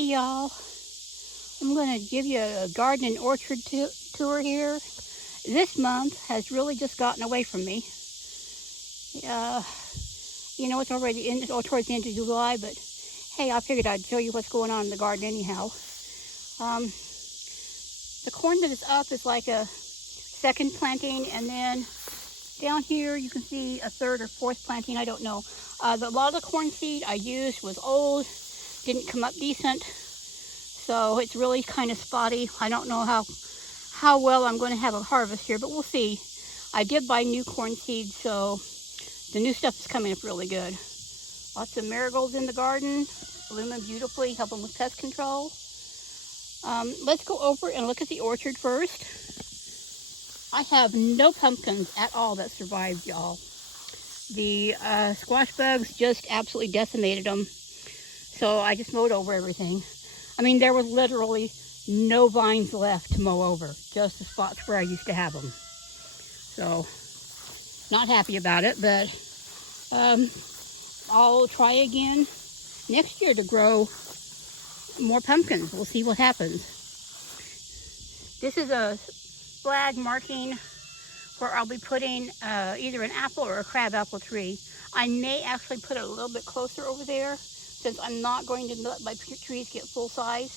Hey y'all, I'm going to give you a garden and orchard tour here. This month has really just gotten away from me. It's already towards the end of July, but hey, I figured I'd show you what's going on in the garden anyhow. The corn that is up is like a second planting, and then down here you can see a third or fourth planting, I don't know. A lot of the corn seed I used was old, didn't come up decent, so it's really kind of spotty. I don't know how well I'm going to have a harvest here, but we'll see. I did buy new corn seeds, so the new stuff is coming up really good. Lots of marigolds in the garden, blooming beautifully, helping with pest control. Let's go over and look at the orchard first. I have no pumpkins at all that survived, y'all. The squash bugs just absolutely decimated them, so I just mowed over everything. I mean, there was literally no vines left to mow over, just the spots where I used to have them. So, not happy about it, but I'll try again next year to grow more pumpkins. We'll see what happens. This is a flag marking where I'll be putting either an apple or a crab apple tree. I may actually put it a little bit closer over there, since I'm not going to let my trees get full size.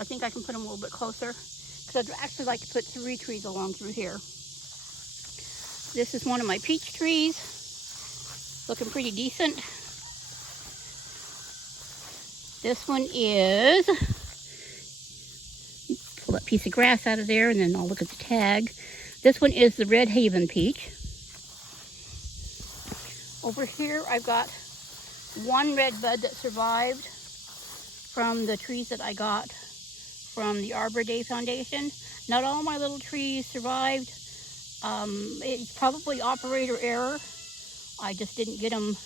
I think I can put them a little bit closer, because I'd actually like to put 3 trees along through here. This is one of my peach trees, looking pretty decent. This one is, pull that piece of grass out of there and then I'll look at the tag. This one is the Red Haven peach. Over here I've got one red bud that survived from the trees that I got from the Arbor Day Foundation. Not all my little trees survived. It's probably operator error. I just didn't get them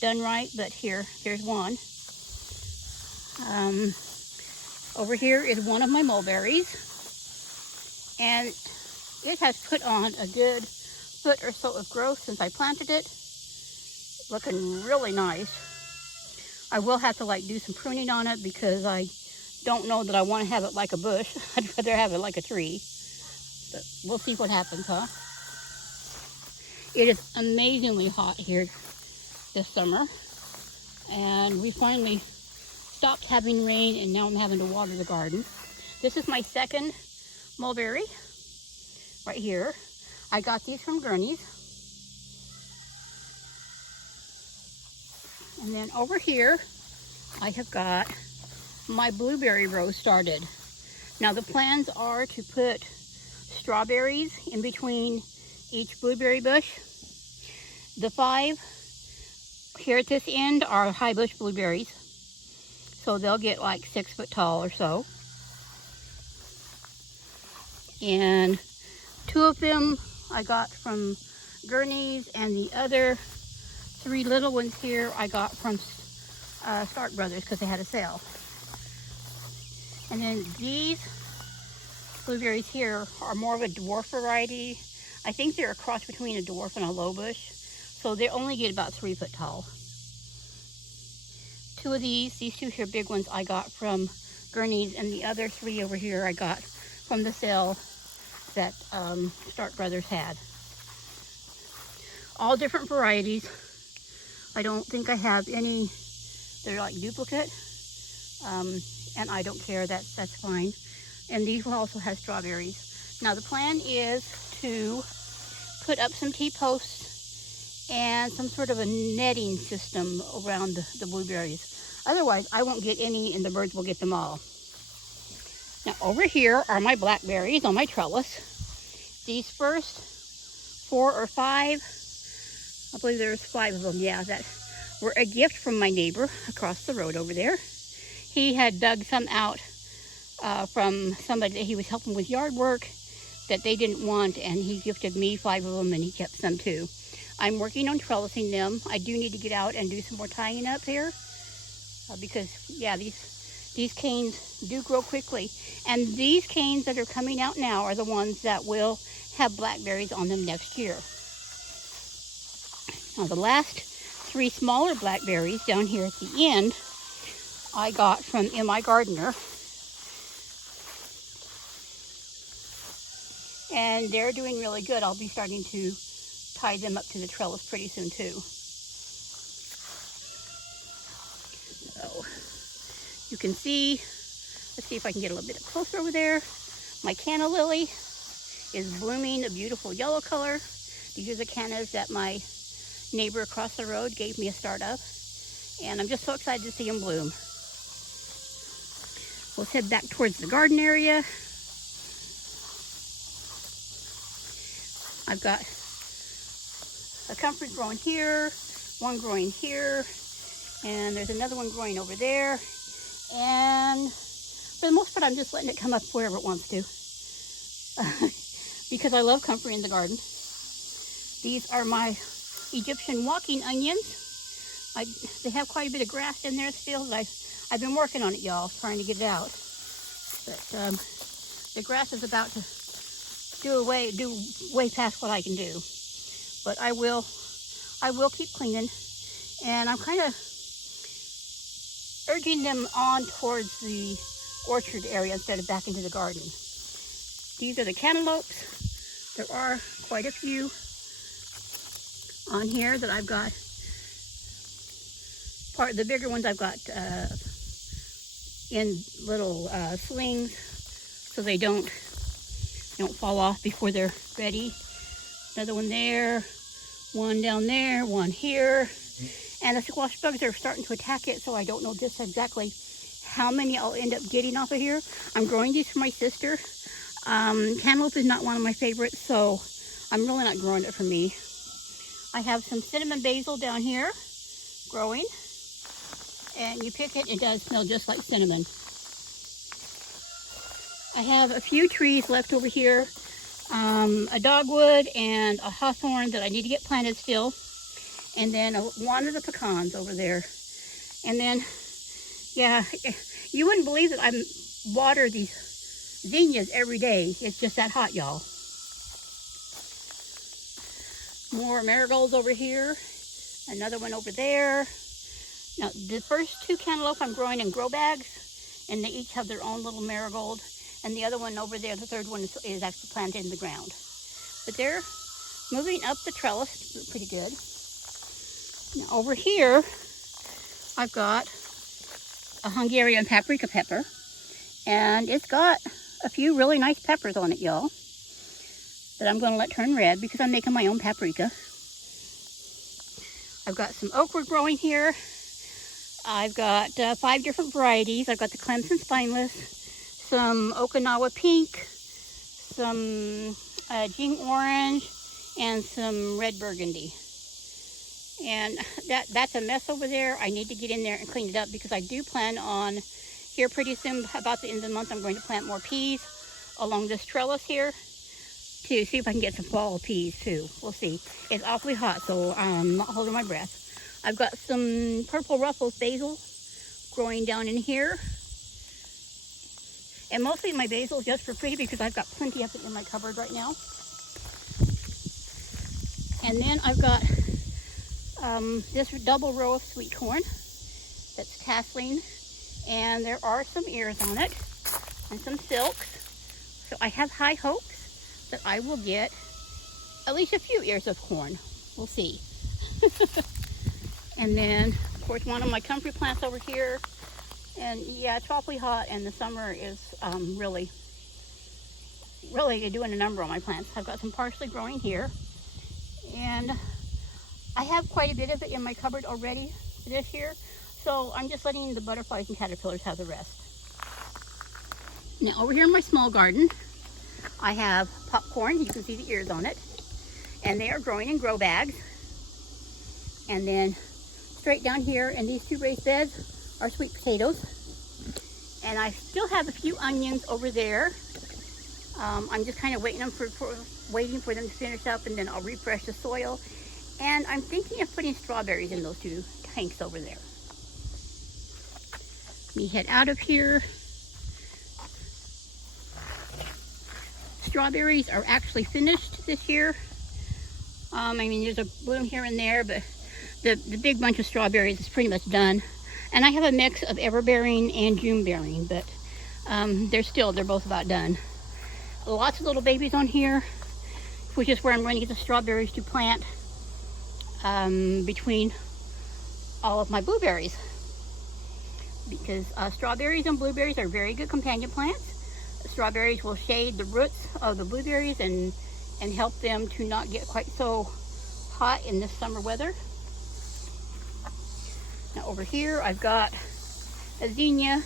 done right, but here's one. Over here is one of my mulberries, and it has put on a good foot or so of growth since I planted it. Looking really nice. I will have to do some pruning on it, because I don't know that I want to have it like a bush. I'd rather have it like a tree, but we'll see what happens, huh? It is amazingly hot here this summer, and we finally stopped having rain, and now I'm having to water the garden. This is my second mulberry right here. I got these from Gurney's. And then over here, I have got my blueberry row started. Now the plans are to put strawberries in between each blueberry bush. The 5 here at this end are high bush blueberries, so they'll get like 6 foot tall or so. And 2 of them I got from Gurney's, and the other 3 little ones here I got from Stark Brothers, because they had a sale. And then these blueberries here are more of a dwarf variety. I think they're a cross between a dwarf and a low bush, so they only get about 3 foot tall. 2 of these 2 here big ones I got from Gurney's, and the other 3 over here I got from the sale that Stark Brothers had. All different varieties. I don't think I have any that are like duplicate, and I don't care, that's fine. And these will also have strawberries. Now the plan is to put up some T-posts and some sort of a netting system around the blueberries. Otherwise I won't get any, and the birds will get them all. Now over here are my blackberries on my trellis. These first 4 or 5, I believe there's 5 of them, yeah, that were a gift from my neighbor across the road over there. He had dug some out from somebody that he was helping with yard work that they didn't want, and he gifted me 5 of them, and he kept some too. I'm working on trellising them. I do need to get out and do some more tying up here, because yeah, these canes do grow quickly. And these canes that are coming out now are the ones that will have blackberries on them next year. Now the last 3 smaller blackberries down here at the end I got from M.I. Gardener. And they're doing really good. I'll be starting to tie them up to the trellis pretty soon too. So you can see, let's see if I can get a little bit closer over there. My canna lily is blooming a beautiful yellow color. These are the cannas that my neighbor across the road gave me a start of. And I'm just so excited to see them bloom. Let's head back towards the garden area. I've got a comfrey growing here, one growing here, and there's another one growing over there. And for the most part, I'm just letting it come up wherever it wants to. Because I love comfrey in the garden. These are my Egyptian walking onions. They have quite a bit of grass in there still. I've been working on it, y'all, trying to get it out. But the grass is about to do way past what I can do. But I will keep cleaning, and I'm kind of urging them on towards the orchard area instead of back into the garden. These are the cantaloupes. There are quite a few on here that I've got. Part of the bigger ones I've got in little slings so they don't fall off before they're ready. Another one there, one down there, one here. And the squash bugs are starting to attack it, so I don't know just exactly how many I'll end up getting off of here. I'm growing these for my sister. Cantaloupe is not one of my favorites, so I'm really not growing it for me. I have some cinnamon basil down here growing. And you pick it, it does smell just like cinnamon. I have a few trees left over here. A dogwood and a hawthorn that I need to get planted still. And then one of the pecans over there. And then, yeah, you wouldn't believe that I water these zinnias every day. It's just that hot, y'all. More marigolds over here. Another one over there. Now, the first two cantaloupe I'm growing in grow bags, and they each have their own little marigold. And the other one over there, the third one, is actually planted in the ground. But they're moving up the trellis pretty good. Now, over here, I've got a Hungarian paprika pepper. And it's got a few really nice peppers on it, y'all, that I'm going to let turn red because I'm making my own paprika. I've got some okra growing here. I've got 5 different varieties. I've got the Clemson Spineless, some Okinawa Pink, some Jing Orange, and some Red Burgundy. And that's a mess over there. I need to get in there and clean it up because I do plan on, here pretty soon, about the end of the month, I'm going to plant more peas along this trellis here to see if I can get some fall peas too. We'll see. It's awfully hot, so I'm not holding my breath. I've got some purple Ruffles basil growing down in here. And mostly my basil just for pretty because I've got plenty of it in my cupboard right now. And then I've got this double row of sweet corn that's tasseling. And there are some ears on it and some silks. So I have high hopes that I will get at least a few ears of corn. We'll see. And then, of course, one of my comfrey plants over here. And yeah, it's awfully hot, and the summer is really doing a number on my plants. I've got some parsley growing here. And I have quite a bit of it in my cupboard already this year. So I'm just letting the butterflies and caterpillars have the rest. Now, over here in my small garden, I have popcorn. You can see the ears on it. And they are growing in grow bags. And then straight down here in these 2 raised beds are sweet potatoes. And I still have a few onions over there. I'm just kind of waiting for them to finish up, and then I'll refresh the soil. And I'm thinking of putting strawberries in those 2 tanks over there. Let me head out of here. Strawberries are actually finished this year. I mean, there's a bloom here and there, but the big bunch of strawberries is pretty much done. And I have a mix of ever-bearing and June-bearing, but they're both about done. Lots of little babies on here, which is where I'm going to get the strawberries to plant between all of my blueberries. Because strawberries and blueberries are very good companion plants. Strawberries will shade the roots of the blueberries and help them to not get quite so hot in this summer weather. Now over here I've got a zinnia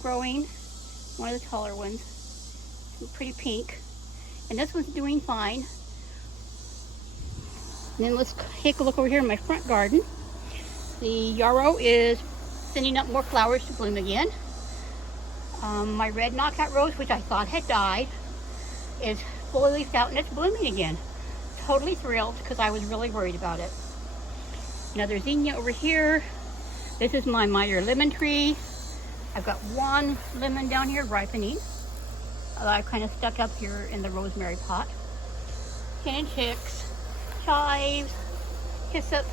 growing, one of the taller ones, pretty pink, and this one's doing fine. And then let's take a look over here in my front garden. The yarrow is sending up more flowers to bloom again. My red knockout rose, which I thought had died, is fully leafed out and it's blooming again. Totally thrilled because I was really worried about it. Another zinnia over here. This is my Meyer lemon tree. I've got one lemon down here ripening. I kind of stuck up here in the rosemary pot. Hen and chicks, chives, hyssop.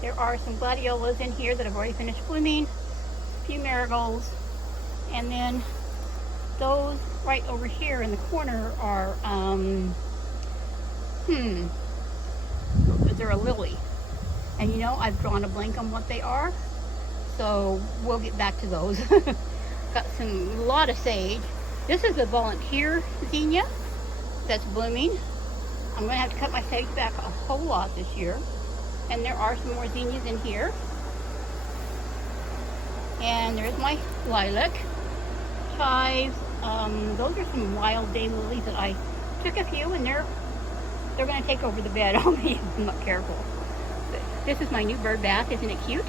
There are some gladiolas in here that have already finished blooming. A few marigolds. And then those right over here in the corner are, they're a lily. And you know, I've drawn a blank on what they are, so we'll get back to those. Got a lot of sage. This is a volunteer zinnia that's blooming. I'm gonna have to cut my sage back a whole lot this year. And there are some more zinnias in here. And there's my lilac, chives. Those are some wild day lilies that I took a few, and they're gonna take over the bed on me if I'm not careful. But this is my new bird bath. Isn't it cute?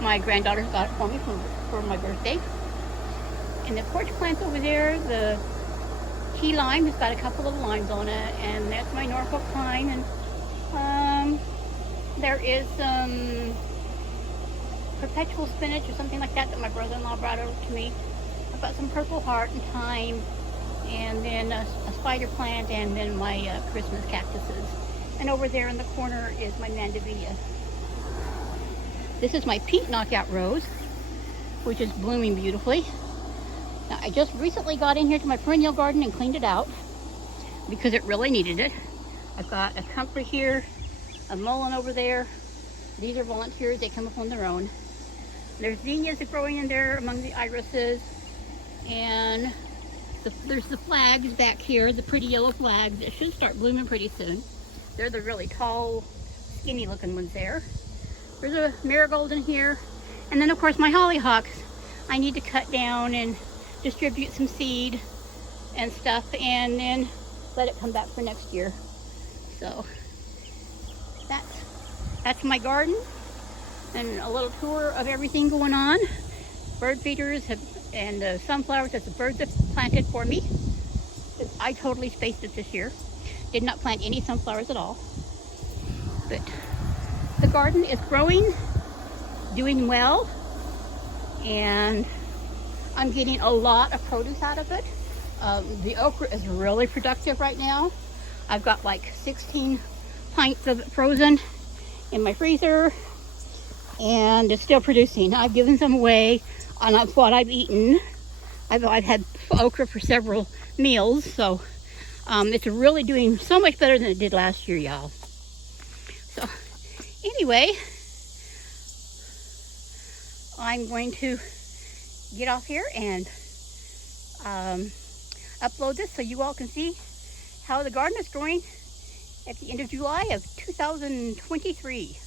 My granddaughter's got it for me for my birthday. And the porch plants over there, the key lime has got a couple of limes on it, and that's my Norfolk pine. And there is some perpetual spinach or something like that my brother-in-law brought over to me. I've got some purple heart and thyme, and then a spider plant, and then my Christmas cactuses. And over there in the corner is my mandevillia. This is my pink knockout rose, which is blooming beautifully. Now, I just recently got in here to my perennial garden and cleaned it out because it really needed it. I've got a comfrey here, a mullein over there. These are volunteers, they come up on their own. There's zinnias growing in there among the irises. And there's the flags back here, the pretty yellow flags that should start blooming pretty soon. They're the really tall, skinny looking ones there. There's a marigold in here. And then of course my hollyhocks. I need to cut down and distribute some seed and stuff, and then let it come back for next year. So that's my garden, and a little tour of everything going on. Bird feeders and sunflowers that the birds have planted for me. I totally spaced it this year. Did not plant any sunflowers at all. But the garden is growing, doing well, and I'm getting a lot of produce out of it. The okra is really productive right now. I've got like 16 pints of it frozen in my freezer, and it's still producing. I've given some away on what I've eaten. I've had okra for several meals, so it's really doing so much better than it did last year, y'all. So anyway, I'm going to get off here and upload this so you all can see how the garden is growing at the end of July of 2023.